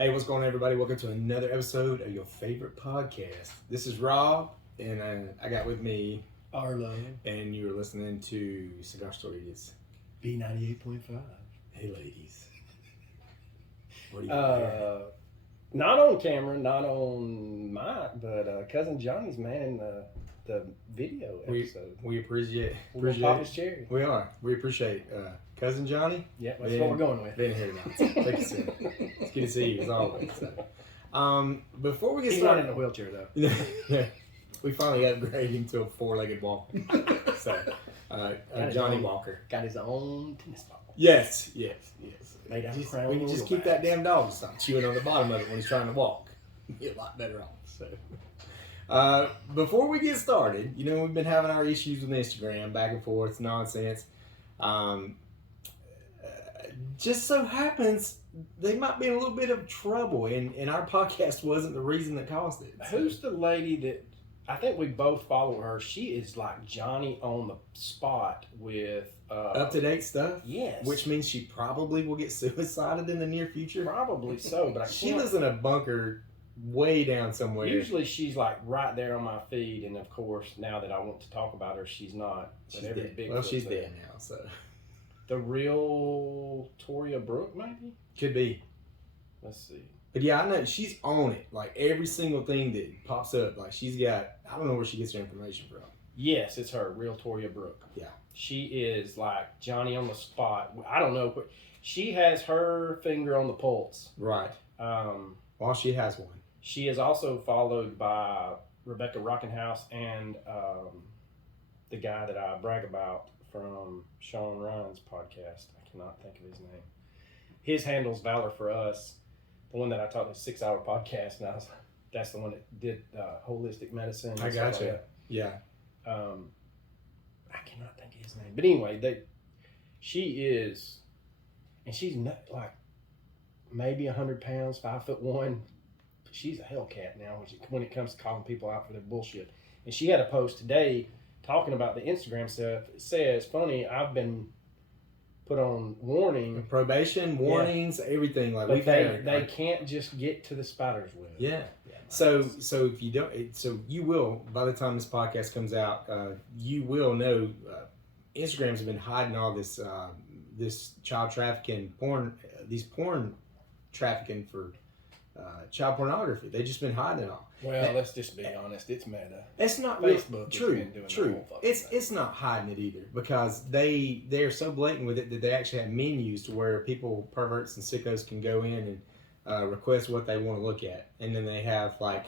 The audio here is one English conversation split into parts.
Hey, what's going on, everybody? Welcome to another episode of your favorite podcast. This is Rob, and I got with me Arlo. And you're listening to Cigar Stories B98.5. Hey, ladies. What do you got? Not on camera, not on mic, but Cousin Johnny's manning the video episode. We appreciate We're gonna pop his cherry. We are. We appreciate Cousin Johnny. Yeah, that's what we're going with. Been here tonight. So take a seat. It's good to see you as always. So. Before we get He's started, not in a wheelchair though. We finally upgraded him to a four-legged walker. So, Johnny Walker Got his own tennis ball. Yes. Made out of We crown can just royal keep that bags. damn dog stop chewing on the bottom of it when he's trying to walk. Be a lot better off. So, before we get started, we've been having our issues with Instagram, back and forth, nonsense. Just so happens they might be in a little bit of trouble, and our podcast wasn't the reason that caused it. So. Who's the lady that I think we both follow her? She is like Johnny on the spot with up-to-date stuff? Yes. Which means she probably will get suicided in the near future? Probably so, but She lives in a bunker way down somewhere. Usually she's like right there on my feed, and of course, now that I want to talk about her, she's not. She's dead. Well, she's dead now, so. The real Toria Brooke, maybe? Could be. Let's see. But yeah, I know she's on it. Like every single thing that pops up, like she's got, I don't know where she gets her information from. Yes, it's her, real Toria Brooke. Yeah. She is like Johnny on the spot. I don't know. She has her finger on the pulse. Right. Well, she has one. She is also followed by Rebecca Rockenhouse and the guy that I brag about from Sean Ryan's podcast. I cannot think of his name. His handle's Valor for Us. The one that I taught, the 6-hour podcast, and that's the one that did holistic medicine. I gotcha. Like yeah. I cannot think of his name. But anyway, she is, and she's not like maybe 100 pounds, 5'1". She's a Hellcat now when it comes to calling people out for their bullshit. And she had a post today talking about the Instagram stuff. It says, funny, I've been put on warning. Probation, warnings, everything. Like but they can't just get to the spider's web. Yeah. So if you don't, you will, by the time this podcast comes out, you will know Instagram's been hiding all this this child trafficking porn, these porn trafficking for child pornography. They've just been hiding it all. Well, let's just be honest. It's meta. It's not Facebook. True. It's not hiding it either, because they're so blatant with it that they actually have menus to where people, perverts and sickos, can go in and request what they want to look at, and then they have like,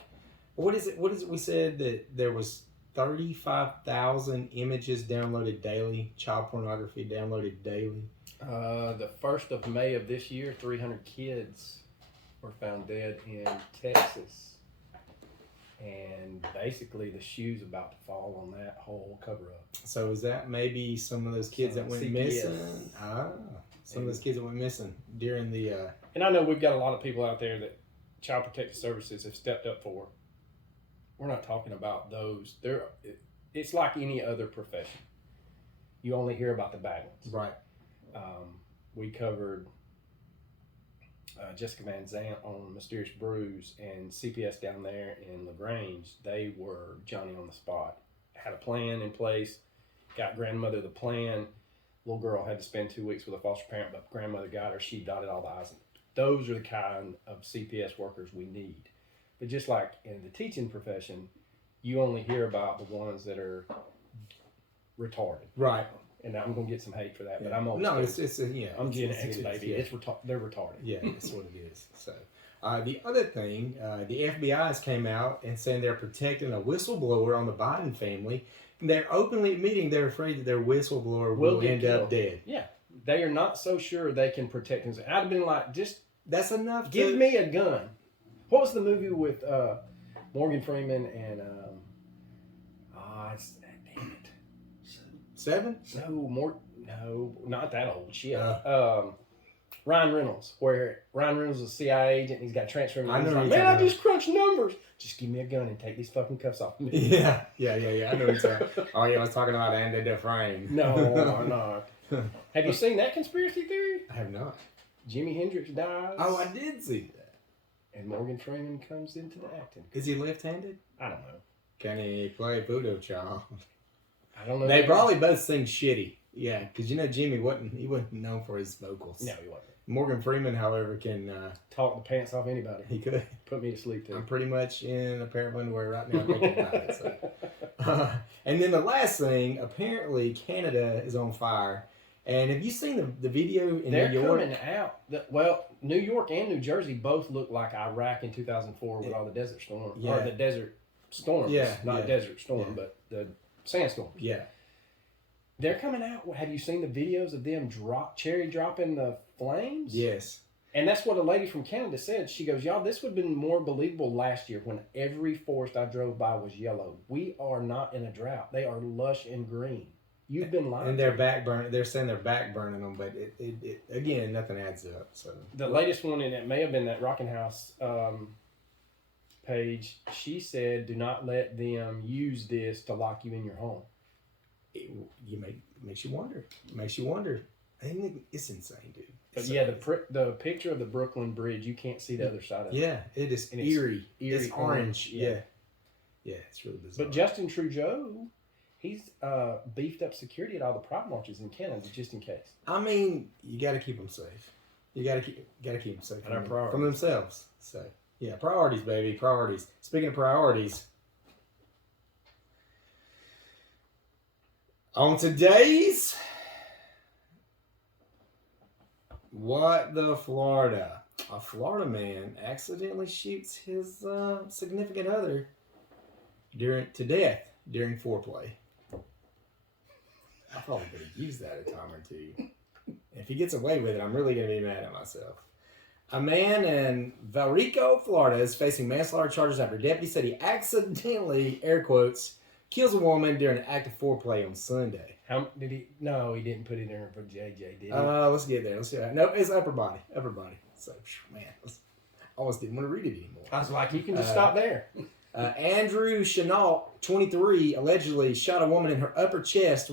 what is it we said that there was 35,000 images downloaded daily, child pornography downloaded daily. The 1st of May of this year, 300 kids were found dead in Texas. And basically the shoe's about to fall on that whole cover-up. So is that maybe some of those kids that went missing? Some of those kids that went missing during the... And I know we've got a lot of people out there that Child Protective Services have stepped up for. We're not talking about those. It's like any other profession. You only hear about the bad ones. Right. We covered Jessica Van Zant on Mysterious Brews, and CPS down there in LaGrange. They were Johnny on the spot. Had a plan in place, got grandmother the plan. Little girl had to spend 2 weeks with a foster parent, but grandmother got her. She dotted all the I's. Those are the kind of CPS workers we need. But just like in the teaching profession, you only hear about the ones that are retarded. Right. And I'm going to get some hate for that, Yeah. but I'm old. No, it's yeah. I'm Gen X, baby. Yeah. They're retarded. Yeah, that's what it is. So, the other thing, the FBI has came out and saying they're protecting a whistleblower on the Biden family. And they're openly admitting they're afraid that their whistleblower will end up dead. Yeah, they are not so sure they can protect themselves. I'd have been like, just that's enough. Give me a gun. What was the movie with Morgan Freeman and damn it. 7? No, not that old. Shit. Ryan Reynolds, where Ryan Reynolds is a CIA agent. And he's got transfer. I know. Like, man, I just crunch numbers. Just give me a gun and take these fucking cuffs off me. Yeah. I know what you're saying. Oh yeah, I was talking about Andy Dufresne. No, I'm not. Have you seen that conspiracy theory? I have not. Jimi Hendrix dies. Oh, I did see that. And Morgan Freeman comes into the acting. Is he left-handed? I don't know. Can he play voodoo child? I don't know. They probably both sing shitty. Yeah, because Jimmy wasn't known for his vocals. No, he wasn't. Morgan Freeman, however, can talk the pants off anybody. He could Put me to sleep too. I'm pretty much in a pair of underwear right now thinking about it. So. And then the last thing, apparently Canada is on fire. And have you seen the video in They're New York? coming out. Well, New York and New Jersey both look like Iraq in 2004 with all the desert storms. Yeah. Or the desert storms. Yeah, Not yeah. desert storm, Yeah. but the sandstorms. Yeah. They're coming out. Have you seen the videos of them cherry dropping the flames? Yes. And that's what a lady from Canada said. She goes, y'all, this would have been more believable last year when every forest I drove by was yellow. We are not in a drought. They are lush and green. You've been lying. And they're saying they're back burning them, but it again, nothing adds up. So the latest one, and it may have been that Rockin' House page, she said, do not let them use this to lock you in your home. Makes you wonder. Makes you wonder. It's insane, dude. But yeah, the picture of the Brooklyn Bridge, you can't see the other side of it. Yeah, it is And eerie. eerie It's orange. yeah. Yeah, it's really bizarre. But Justin Trudeau, he's beefed up security at all the pride marches in Canada just in case. I mean, you got to keep them safe. You got to keep them safe And our priorities. from themselves. So yeah, priorities, baby, priorities. Speaking of priorities, on today's What the Florida? A Florida man accidentally shoots his significant other to death during foreplay. I probably could have used that a time or two. If he gets away with it, I'm really going to be mad at myself. A man in Valrico, Florida is facing manslaughter charges after deputies said he accidentally, air quotes, kills a woman during an act of foreplay on Sunday. How did he? No, he didn't put it in there for JJ, did he? Let's get there. Let's see. No, it's upper body. So, man, I almost didn't want to read it anymore. I was like, you can just stop there. Andrew Chenault, 23, allegedly shot a woman in her upper chest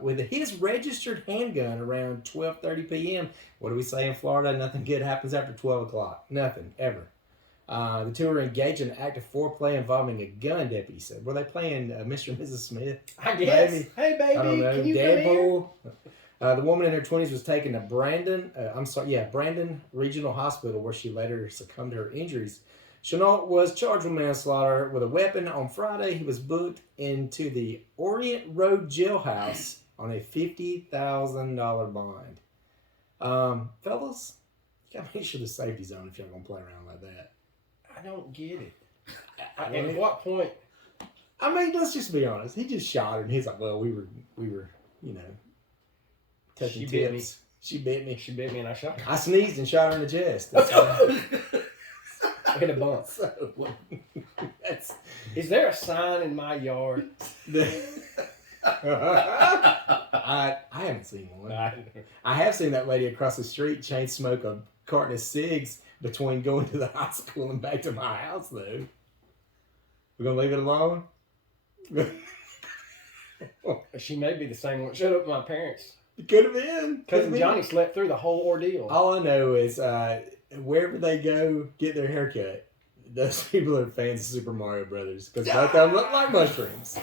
with his registered handgun around 12:30 p.m. What do we say in Florida? Nothing good happens after 12 o'clock. Nothing, ever. The two were engaged in an act of foreplay involving a gun, deputy said. Were they playing Mr. and Mrs. Smith? I guess. Maybe. Hey, baby, I don't know. can you come here? Deadpool. The woman in her 20s was taken to Brandon Regional Hospital, where she later succumbed to her injuries. Chenault was charged with manslaughter with a weapon. On Friday, he was booked into the Orient Road jailhouse on a $50,000 bond. Fellas, you gotta make sure the safety's on if y'all gonna play around like that. I don't get it. At what point? I mean, let's just be honest. He just shot her, and he's like, "Well, we were, touching tips. She bit me. She bit me, and I shot her. I sneezed and shot her in the chest." I hit a bump. So, Is there a sign in my yard? I haven't seen one. I have seen that lady across the street chain smoke a carton of cigs between going to the high school and back to my house, though. We're gonna leave it alone. She may be the same one. Showed up with my parents. It could have been. Cousin Johnny slept through the whole ordeal. All I know is wherever they go get their haircut, those people are fans of Super Mario Brothers because both of them look like mushrooms.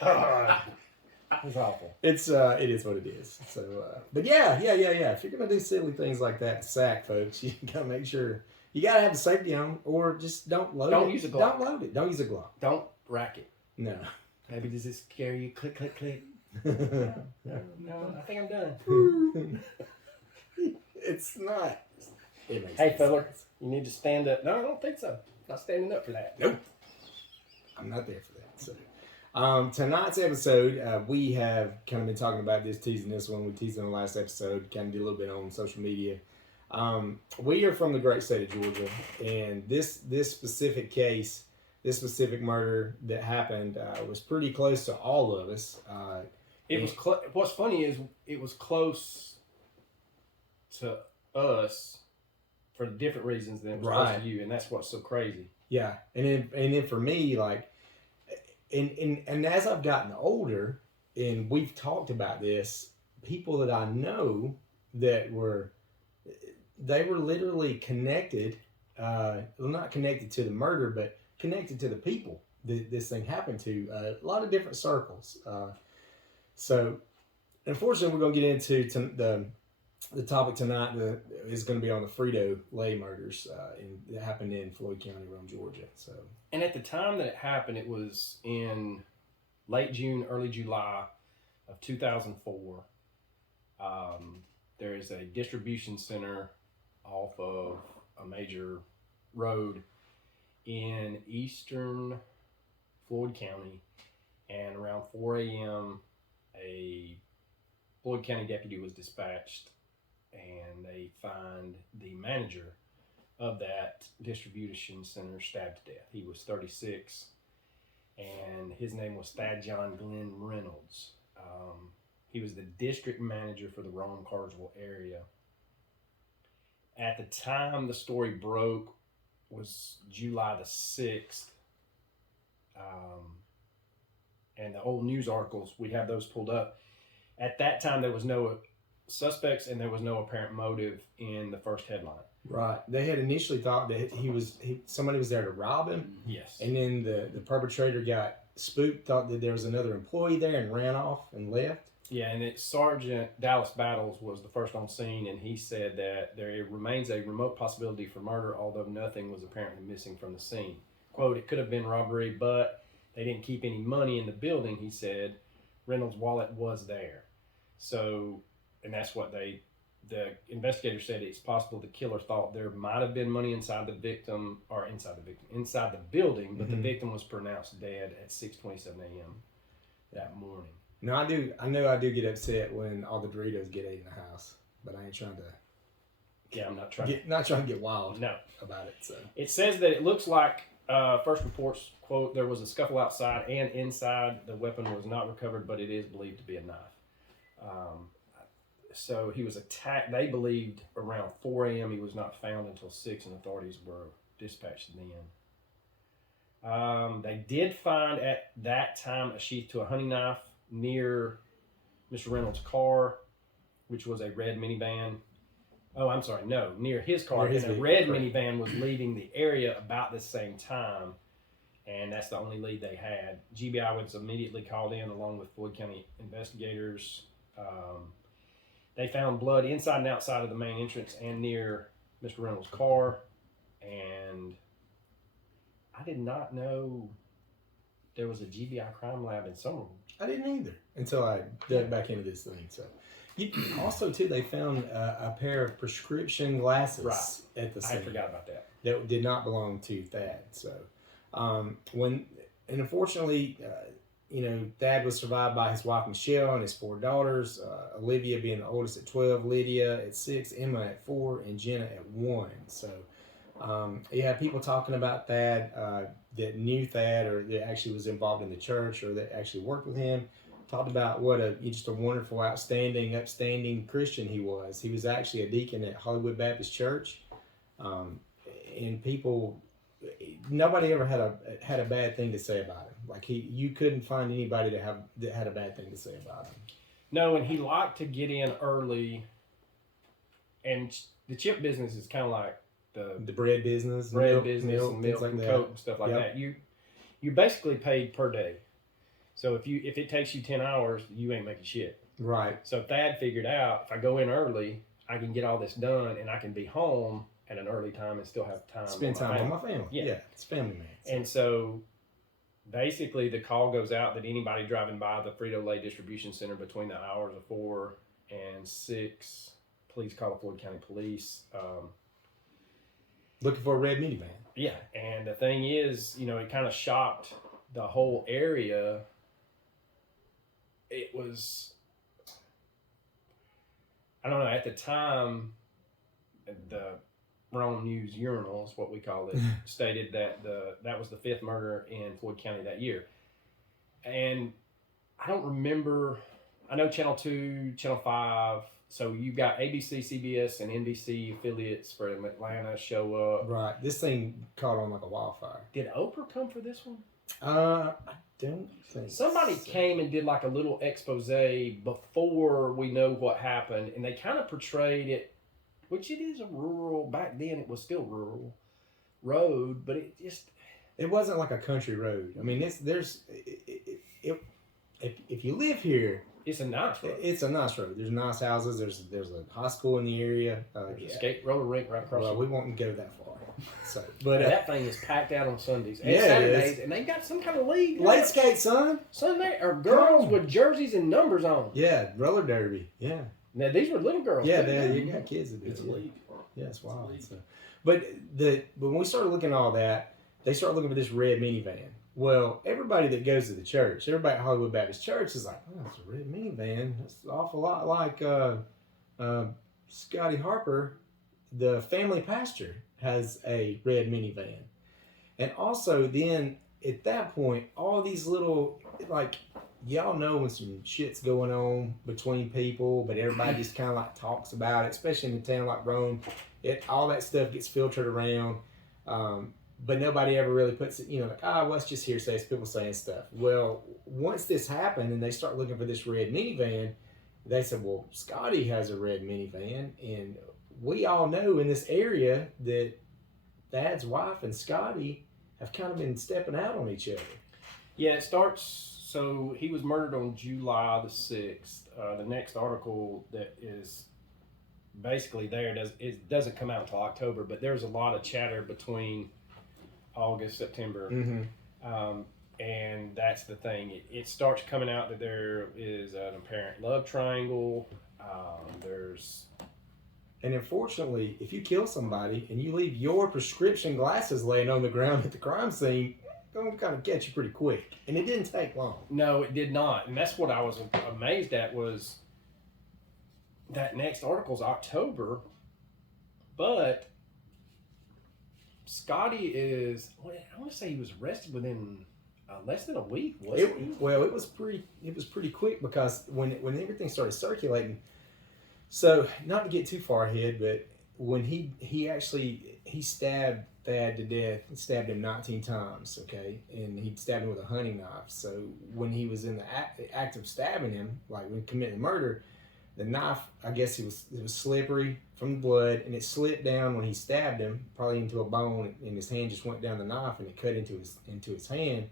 God. It's awful. It is what it is. So, but yeah. If you're gonna do silly things like that, sack folks, you gotta make sure you gotta have the safety on, or just don't load it. Don't use a Glock. Don't load it. Don't use a Glock. Don't rack it. No. Maybe does it scare you? Click, click, click. No. No, I think I'm done. It's not. It makes Hey, no fella, sense. you need to stand up. No, I don't think so. Not standing up for that. Nope. I'm not there for that. So, tonight's episode, we have kind of been talking about this, teasing this one. We teased in the last episode, kind of did a little bit on social media. We are from the great state of Georgia, and this specific case, this specific murder that happened was pretty close to all of us. It was. What's funny is it was close to us for different reasons than it was close to you, and that's what's so crazy. Yeah, and then for me, like, and as I've gotten older, and we've talked about this, people that I know that were they were literally connected, well, not connected to the murder, but connected to the people that this thing happened to. A lot of different circles. So, unfortunately, we're going to get into the topic tonight is going to be on the Frito Lay murders that happened in Floyd County, Rome, Georgia. So, and at the time that it happened, it was in late June, early July of 2004. There is a distribution center off of a major road in eastern Floyd County, and around 4 a.m., a Floyd County deputy was dispatched, and they find the manager of that distribution center stabbed to death. He was 36, and his name was Thad John Glenn Reynolds. He was the district manager for the Rome Cartersville area. At the time the story broke was July the 6th. And the old news articles, we have those pulled up. At that time, there was no suspects and there was no apparent motive in the first headline. right. They had initially thought that somebody was there to rob him. Yes. And then the perpetrator got spooked, thought that there was another employee there, and ran off and left. Yeah, and Sergeant Dallas Battles was the first on scene, and he said that there remains a remote possibility for murder, although nothing was apparently missing from the scene. Quote, it could have been robbery, but they didn't keep any money in the building, he said. Reynolds' wallet was there. So, and that's what the investigator said. It's possible the killer thought there might have been money inside the building, but the victim was pronounced dead at 6:27 a.m. that morning. No, I know I do get upset when all the Doritos get ate in the house, but I ain't trying to. Yeah, I'm not trying to get wild. No. About it. So it says that it looks like first reports quote there was a scuffle outside and inside. The weapon was not recovered, but it is believed to be a knife. So he was attacked. They believed around 4 a.m. He was not found until 6, and authorities were dispatched then. They did find at that time a sheath to a hunting knife near Mr. Reynolds' car, which was a red minivan. Oh, I'm sorry, no, near his car. And a red minivan was leaving the area about the same time, and that's the only lead they had. GBI was immediately called in along with Floyd County investigators. They found blood inside and outside of the main entrance and near Mr. Reynolds' car, and I did not know there was a GBI crime lab in Summerville. I didn't either until I dug back into this thing. So, also too, they found a pair of prescription glasses at the scene. I forgot about that. That did not belong to Thad. So, unfortunately, Thad was survived by his wife Michelle and his 4 daughters. Olivia being the oldest at 12, Lydia at 6, Emma at 4, and Jenna at 1. So, you have people talking about Thad that knew Thad or that actually was involved in the church or that actually worked with him. Talked about what just a wonderful, upstanding Christian he was. He was actually a deacon at Hollywood Baptist Church, and nobody ever had a bad thing to say about him. Like you couldn't find anybody that had a bad thing to say about him. No, and he liked to get in early, and the chip business is kind of like the bread business, milk, things like and that. Coke and stuff like that. You're basically paid per day. So if it takes you 10 hours, you ain't making shit. Right. So Thad figured out if I go in early, I can get all this done and I can be home at an early time and still have time. Spend time on my family. Yeah, it's family man. So. And so basically the call goes out that anybody driving by the Frito Lay distribution center between the hours of 4 and 6, please call the Floyd County Police. Looking for a red minivan. Yeah, and the thing is, it kind of shocked the whole area. It was, I don't know, at the time, the Rome News Urinal is what we call it, stated that that was the 5th murder in Floyd County that year. And I don't remember, I know Channel 2, Channel 5, so you got ABC, CBS, and NBC affiliates from Atlanta show up. Right. This thing caught on like a wildfire. Did Oprah come for this one? I don't think somebody came and did like a little expose before we know what happened, and they kind of portrayed it which it is a rural, back then it was still rural road, but it just... It wasn't like a country road. I mean, if you live here, it's a nice road. It's a nice road. There's nice houses. There's a high school in the area. There's a skate roller rink right across. Well, we won't go that far. So, but that thing is packed out on Sundays and yeah, Saturdays, and they got some kind of league. Late skate, son. Sunday or girls with jerseys and numbers on. Yeah, roller derby. Yeah. Now these were little girls. Yeah, you got kids that do It's a league. Yeah, it's wild. So, but when we started looking at all that, they started looking for this red minivan. Well, everybody that goes to the church, everybody at Hollywood Baptist Church is like, oh, it's a red minivan. That's an awful lot like Scotty Harper, the family pastor, has a red minivan. And also then, at that point, all these little, like, y'all know when some shit's going on between people, but everybody just kind of like talks about it, especially in a town like Rome. All that stuff gets filtered around. But nobody ever really puts it, like, well, it's just hearsay, it's people saying stuff. Well, once this happened and they start looking for this red minivan, they said, well, Scotty has a red minivan. And we all know in this area that Thad's wife and Scotty have kind of been stepping out on each other. Yeah, it starts, so he was murdered on July the 6th. The next article that is basically there, it doesn't come out until October, but there's a lot of chatter between August, September, and that's the thing. It starts coming out that there is an apparent love triangle. And unfortunately, if you kill somebody and you leave your prescription glasses laying on the ground at the crime scene, it's going to kind of get you pretty quick. And it didn't take long. No, it did not. And that's what I was amazed at, was that next article's October, but Scotty is, I want to say he was arrested within less than a week, wasn't he? Well, it was pretty quick, because when everything started circulating, so not to get too far ahead, but when he stabbed Thad to death, he stabbed him 19 times, okay? And he stabbed him with a hunting knife. So when he was in the act of stabbing him, like when committing the murder, the knife, I guess it was slippery from the blood, and it slipped down when he stabbed him, probably into a bone, and his hand just went down the knife, and it cut into his hand.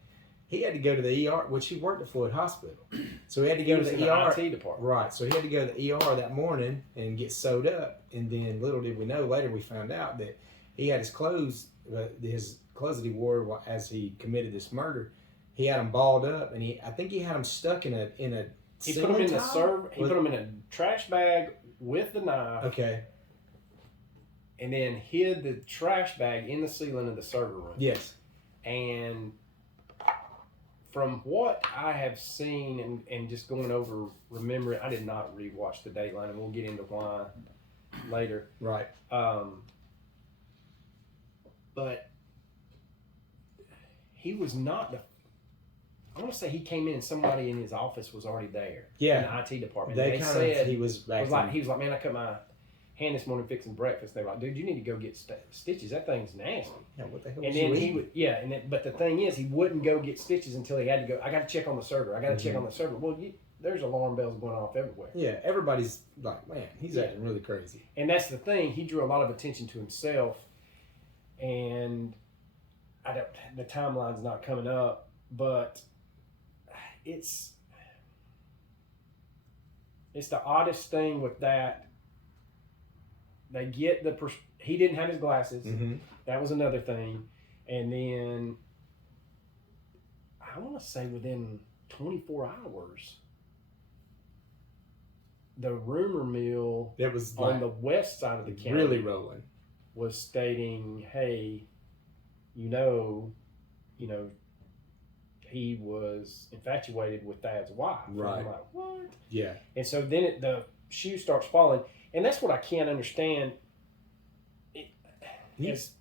He had to go to the ER, which he worked at Floyd Hospital, so he had to go to the ER. IT department. Right, so he had to go to the ER that morning and get sewed up, and then little did we know, later we found out that he had his clothes that he wore as he committed this murder. He had them balled up, and I think he had them stuck in a. He put them in put them in a trash bag with the knife. Okay. And then hid the trash bag in the ceiling of the server room. Yes. And from what I have seen and just going over, remembering, I did not rewatch the Dateline, and we'll get into why later. Right. But he was not the. I want to say he came in and somebody in his office was already there. Yeah. In the IT department. They said he was back. He was like, man, I cut my hand this morning fixing breakfast. They were like, dude, you need to go get stitches. That thing's nasty. Yeah, what the hell? And then he would, but the thing is, he wouldn't go get stitches until he had to go. I got to check on the server. Check on the server. Well, there's alarm bells going off everywhere. Yeah, everybody's like, man, he's acting really crazy. And that's the thing. He drew a lot of attention to himself, and the timeline's not coming up, but it's the oddest thing with that. They get he didn't have his glasses. Mm-hmm. That was another thing. And then I want to say within 24 hours, the rumor mill that was on the west side of the county really rolling was stating, hey, he was infatuated with Thad's wife. Right. And I'm like, what? Yeah. And so then the shoe starts falling. And that's what I can't understand. As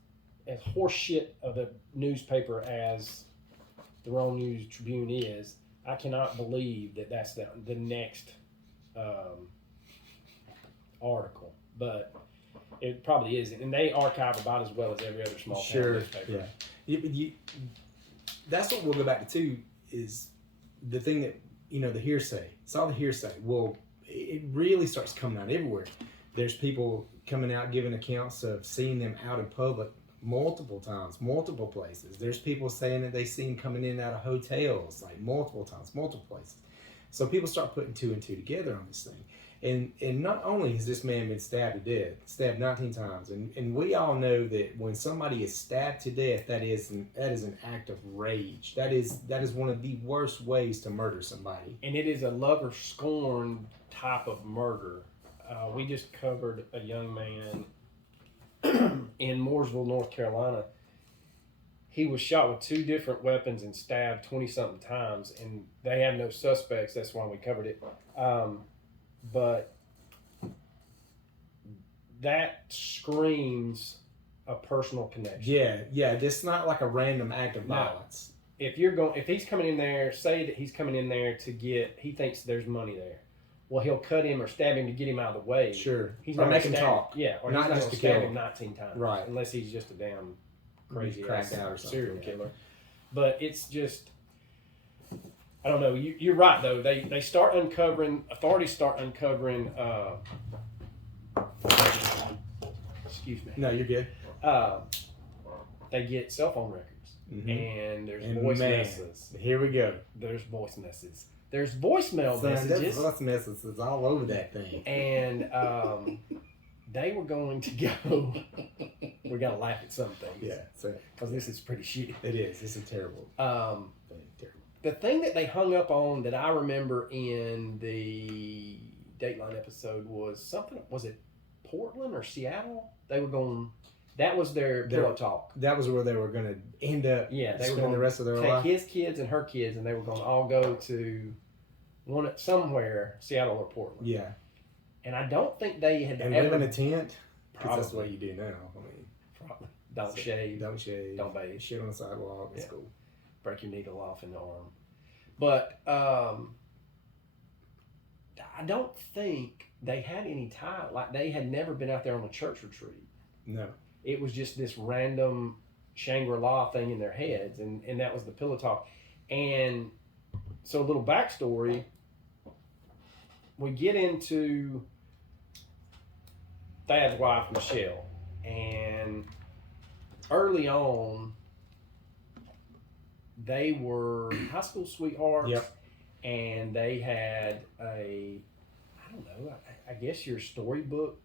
horse shit of a newspaper as the Rome News Tribune is, I cannot believe that that's the next article. But it probably isn't. And they archive about as well as every other small town newspaper. Yeah. That's what we'll go back to too, is the thing that, the hearsay. It's all the hearsay. Well, it really starts coming out everywhere. There's people coming out giving accounts of seeing them out in public multiple times, multiple places. There's people saying that they see them coming in and out of hotels like multiple times, multiple places. So people start putting two and two together on this thing. And not only has this man been stabbed to death, stabbed 19 times, and we all know that when somebody is stabbed to death, that is an act of rage. That is one of the worst ways to murder somebody. And it is a love or scorn type of murder. We just covered a young man in Mooresville, North Carolina. He was shot with 2 different weapons and stabbed 20-something times, and they have no suspects. That's why we covered it. But that screams a personal connection. Yeah. It's not like a random act of violence. If he's coming in there, say that he's coming in there to get, he thinks there's money there. Well, he'll cut him or stab him to get him out of the way. Sure. He's or not make him stab, talk. Yeah, or not he's not just going to to stab kill him him. 19 times. Right. Unless he's just a damn crazy cracked out or something. serial killer. But it's just, I don't know. You're right though. Authorities start uncovering. Excuse me. No, you're good. They get cell phone records, and there's And voice man, messages. Here we go. There's voice messages. There's voicemail There's messages, voice messages all over that thing. and they were going to go. We gotta laugh at some things, Yeah, because this is pretty shitty. it is. It's a terrible thing. Terrible. The thing that they hung up on that I remember in the Dateline episode was something. Was it Portland or Seattle? They were going. That was their pillow talk. That was where they were going to end up. Yeah, they were spend going the rest of their take life. his kids and her kids, and they were going to all go to somewhere, Seattle or Portland. Yeah, And I don't think they had and ever. live in a tent. Because Probably. that's what you do now. I mean, Probably. Don't shave. Don't shave. Don't bathe. Shit on the sidewalk. It's cool. Break your needle off in the arm. But I don't think they had any tie. Like they had never been out there on a church retreat. No. It was just this random Shangri-La thing in their heads, and that was the pillow talk. And so a little backstory, we get into Thad's wife, Michelle, and early on, they were high school sweethearts, Yep. and they had I don't know, I guess your storybook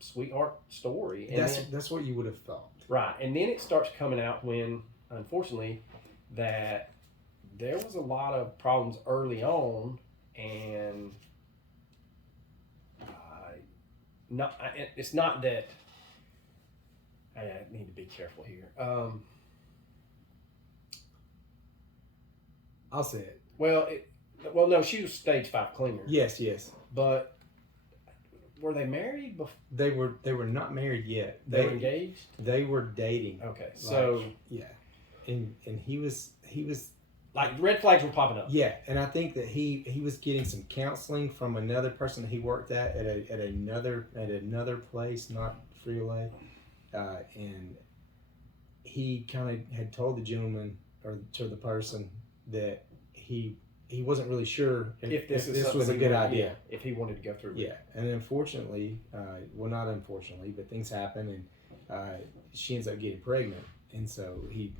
sweetheart story. And That's what you would have thought. right. And then it starts coming out when, unfortunately, that there was a lot of problems early on, and it's not that I need to be careful here. I'll say it. Well, no, she was stage 5 cleaner. Yes. But were they married before? They were not married yet. They were engaged? They were dating. Okay. So yeah. And he was like red flags were popping up. yeah, and I think that he was getting some counseling from another person that he worked at another place, not Frito-Lay, and he kind of had told the gentleman or to the person that he wasn't really sure if this was a good idea. Yeah, if he wanted to go through with it. Yeah, and unfortunately, well, not unfortunately, but things happen, and she ends up getting pregnant, and so he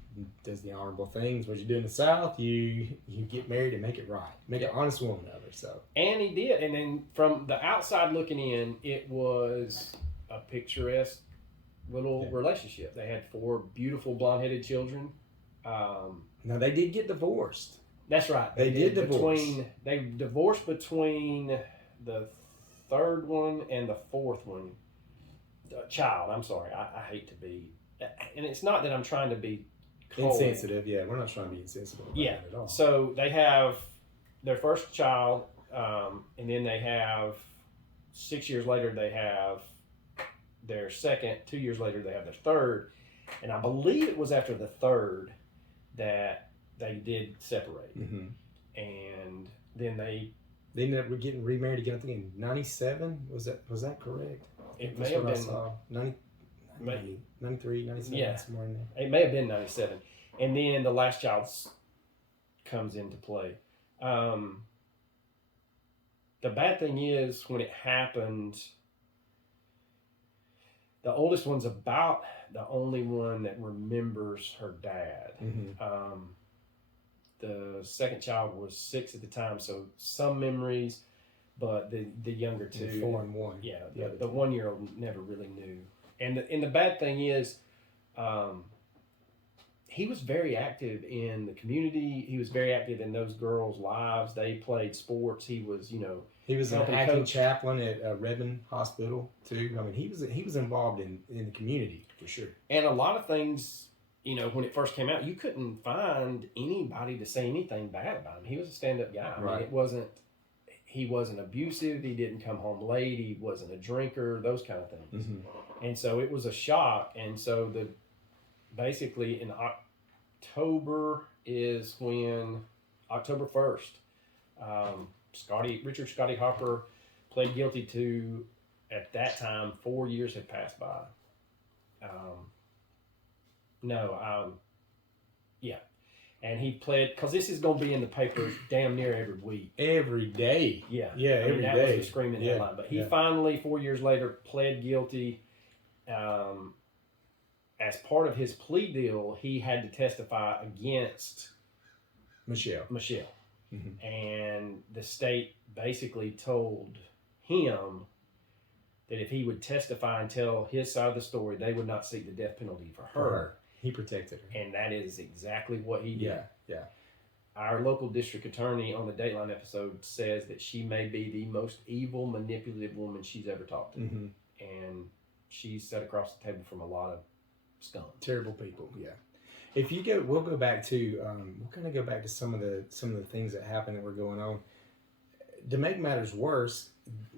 does the honorable things. What you do in the South, you get married and make it right, make an honest woman of her. So, and he did, and then from the outside looking in, it was a picturesque little relationship. They had 4 beautiful blonde-headed children. now they did get divorced. That's right. They did divorce. They divorced between the 3rd one and the 4th one. Child, I'm sorry. I hate to be, and it's not that I'm trying to be cold. Insensitive. Yeah, we're not trying to be insensitive about that at all. So they have their first child, and then they have 6 years later they have their second. 2 years later they have their third, and I believe it was after the 3rd that they did separate, Mm-hmm. and then they ended up getting remarried again. I think in '97. Was that correct? it That's may have what I been saw. 93, 97, Yeah. somewhere in there. it may have been 97, and then the last child comes into play. The bad thing is when it happened, The oldest one's about the only one that remembers her dad. Mm-hmm. The second child was 6 at the time, so some memories, but the younger two, And 4 and 1. yeah, the 1-year-old never really knew. And the bad thing is, he was very active in the community. He was very active in those girls' lives. They played sports. He was, He was an helping acting coach. chaplain at Redmond Hospital too. I mean, he was involved in the community for sure. And a lot of things, when it first came out, you couldn't find anybody to say anything bad about him. He was a stand-up guy. I mean, he wasn't abusive. He didn't come home late. He wasn't a drinker. Those kind of things. Mm-hmm. And so it was a shock. And so basically in October is when October 1st, Richard Scotty Hopper pled guilty to, at that time, 4 years had passed by. And he pled, because this is going to be in the papers damn near every week. Every day. Yeah. Every that day. was the screaming headline. But he finally, 4 years later, pled guilty. As part of his plea deal, he had to testify against Michelle. Mm-hmm. And the state basically told him that if he would testify and tell his side of the story, they would not seek the death penalty for her. He protected her. And that is exactly what he did. Yeah. Our local district attorney on the Dateline episode says that she may be the most evil, manipulative woman she's ever talked to. Mm-hmm. And she's sat across the table from a lot of scum. Terrible people, yeah. If you go, we'll go back to, we'll kind of go back to some of the things that happened that were going on. To make matters worse,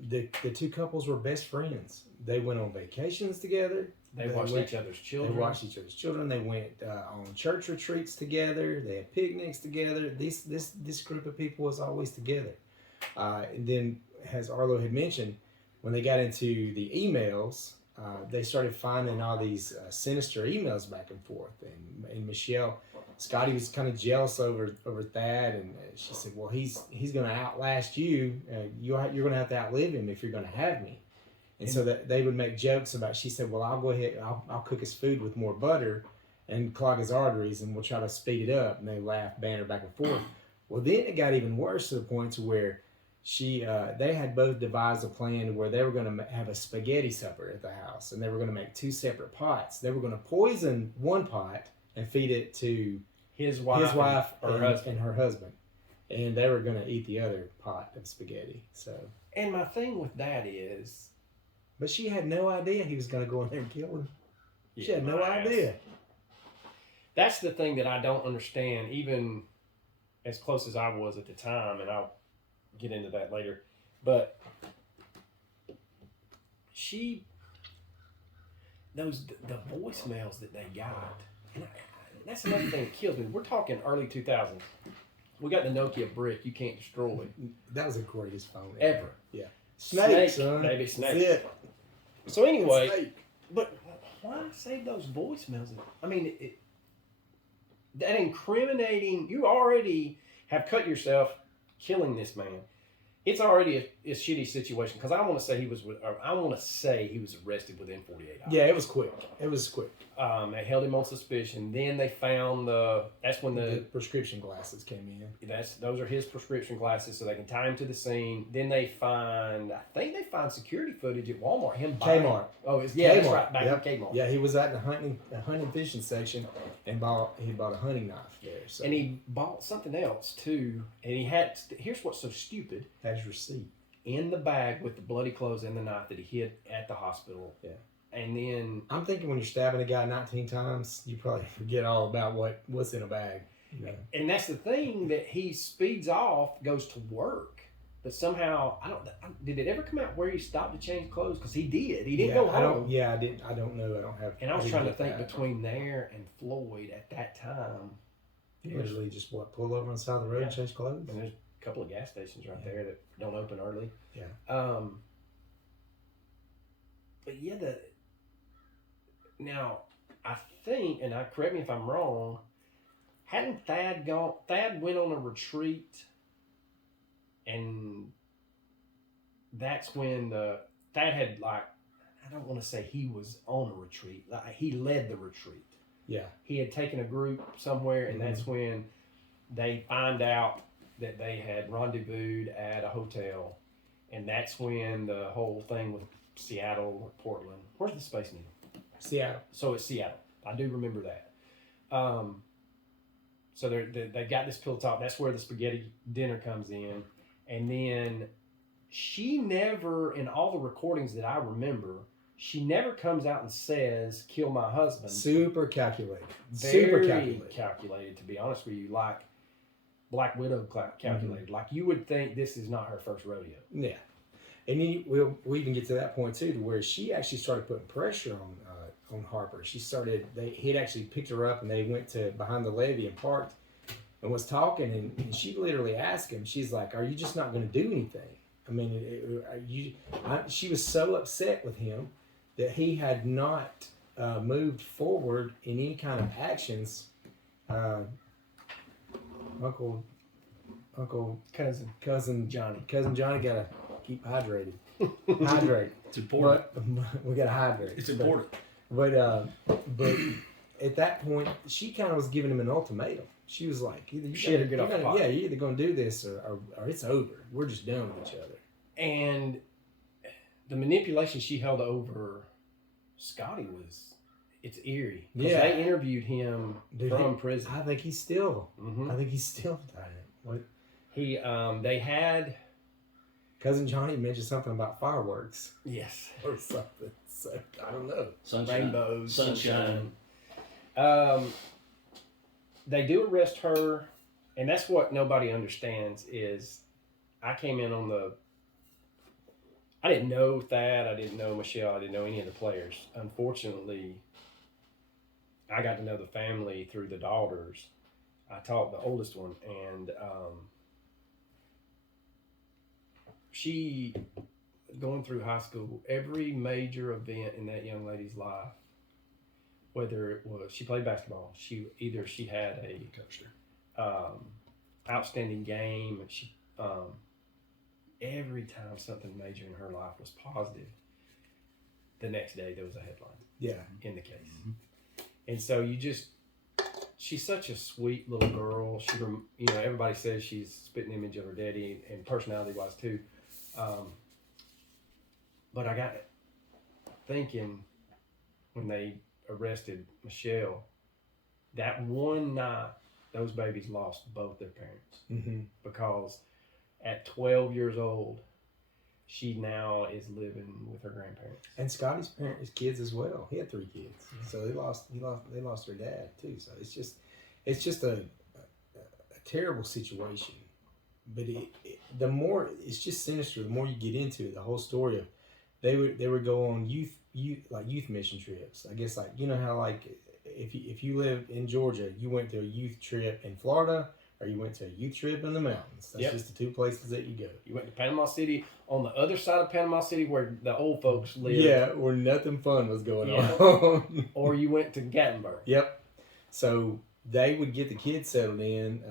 the two couples were best friends. They went on vacations together. They watched each other's children. They went on church retreats together. They had picnics together. This group of people was always together. And then, as Arlo had mentioned, when they got into the emails, they started finding all these sinister emails back and forth. And Michelle, Scotty was kind of jealous over Thad, and she said, "Well, he's going to outlast you. You're going to have to outlive him if you're going to have me." And so that they would make jokes about. She said, "Well, I'll go ahead. I'll cook his food with more butter, and clog his arteries, and we'll try to speed it up." And they laughed, banter back and forth. Well, then it got even worse to the point to where they had both devised a plan where they were going to have a spaghetti supper at the house, and they were going to make 2 separate pots. They were going to poison one pot and feed it to his wife and her husband, and they were going to eat the other pot of spaghetti. So, and my thing with that is, but she had no idea he was going to go in there and kill him. She had no idea. That's the thing that I don't understand, even as close as I was at the time, and I'll get into that later. But the voicemails that they got, and that's another thing that kills me. We're talking early 2000s. We got the Nokia brick you can't destroy. That was the greatest phone ever. Yeah. Snake, son. Baby, snake. That's it. So anyway, but why save those voicemails? I mean, that incriminating, you already have cut yourself killing this man. It's already a shitty situation, because I want to say he was arrested within 48 hours. Yeah, it was quick. They held him on suspicion. Then they found that's when the prescription glasses came in. Those are his prescription glasses, so they can tie him to the scene. Then they find security footage at Walmart. Kmart. That's right, back in Kmart. Yeah, he was at the hunting fishing section and bought a hunting knife there. So. And he bought something else too. And here's what's so stupid. Had his receipt in the bag with the bloody clothes and the knife that he hid at the hospital. Yeah. And then I'm thinking when you're stabbing a guy 19 times, you probably forget all about what's in a bag. You know? And that's the thing, that he speeds off, goes to work, but somehow did it ever come out where he stopped to change clothes? Because he did. He didn't go home. I didn't. I don't know. I don't have. And I was trying to think between there and Floyd at that time. Literally just pull over on the side of the road and change clothes. And there's a couple of gas stations right there that don't open early. Yeah. But yeah, now I think, and correct me if I'm wrong, hadn't Thad went on a retreat, and that's when Thad had, like, I I don't want to say he was on a retreat. Like, he led the retreat. Yeah. He had taken a group somewhere, and that's when they find out that they had rendezvoused at a hotel, and that's when the whole thing with Seattle or Portland. Where's the Space Needle? Seattle. So it's Seattle. I do remember that. So they got this pillow talk. That's where the spaghetti dinner comes in, and then she never, in all the recordings that I remember, she never comes out and says, "Kill my husband." Super calculated. Very calculated, to be honest with you, like Black Widow calculated. Like, you would think this is not her first rodeo. Yeah, and then we'll even get to that point too, to where she actually started putting pressure on Harper. He had actually picked her up, and they went to behind the levee and parked, and was talking, and she literally asked him. She's like, "Are you just not going to do anything?" I mean, she was so upset with him that he had not moved forward in any kind of actions. Cousin Johnny gotta keep hydrated. Hydrate. It's important. But we gotta hydrate. It's important. But at that point, she kind of was giving him an ultimatum. She was like, "Either you're either gonna do this or it's over. We're just done with each other." And the manipulation she held over Scotty it's eerie. Yeah. They interviewed him from prison. I think he's still. I think he's still dying. What? They had Cousin Johnny mentioned something about fireworks. Yes. Or something. So I don't know. Sunshine. Rainbows. Sunshine. They do arrest her, and that's what nobody understands is I came in on I didn't know Thad, I didn't know Michelle, I didn't know any of the players. Unfortunately, I got to know the family through the daughters. I taught the oldest one, and she, going through high school, every major event in that young lady's life, whether it was she played basketball, she had a Coached her. outstanding game, and she every time something major in her life was positive, the next day there was a headline. Yeah. In the case, and so she's such a sweet little girl. She, everybody says she's a spitting image of her daddy, and personality-wise too. But I got thinking when they arrested Michelle, that one night, those babies lost both their parents because at 12 years old, she now is living with her grandparents. And Scotty's his kids as well. He had 3 kids, so they lost their dad too. So it's just a terrible situation. But it's just sinister. The more you get into it, the whole story of they would go on youth mission trips. I guess, like, you know how, like, if you live in Georgia, you went to a youth trip in Florida, or you went to a youth trip in the mountains. That's just the 2 places that you go. You went to Panama City, on the other side of Panama City where the old folks lived. Yeah, where nothing fun was going on. Or you went to Gatlinburg. Yep. So they would get the kids settled in.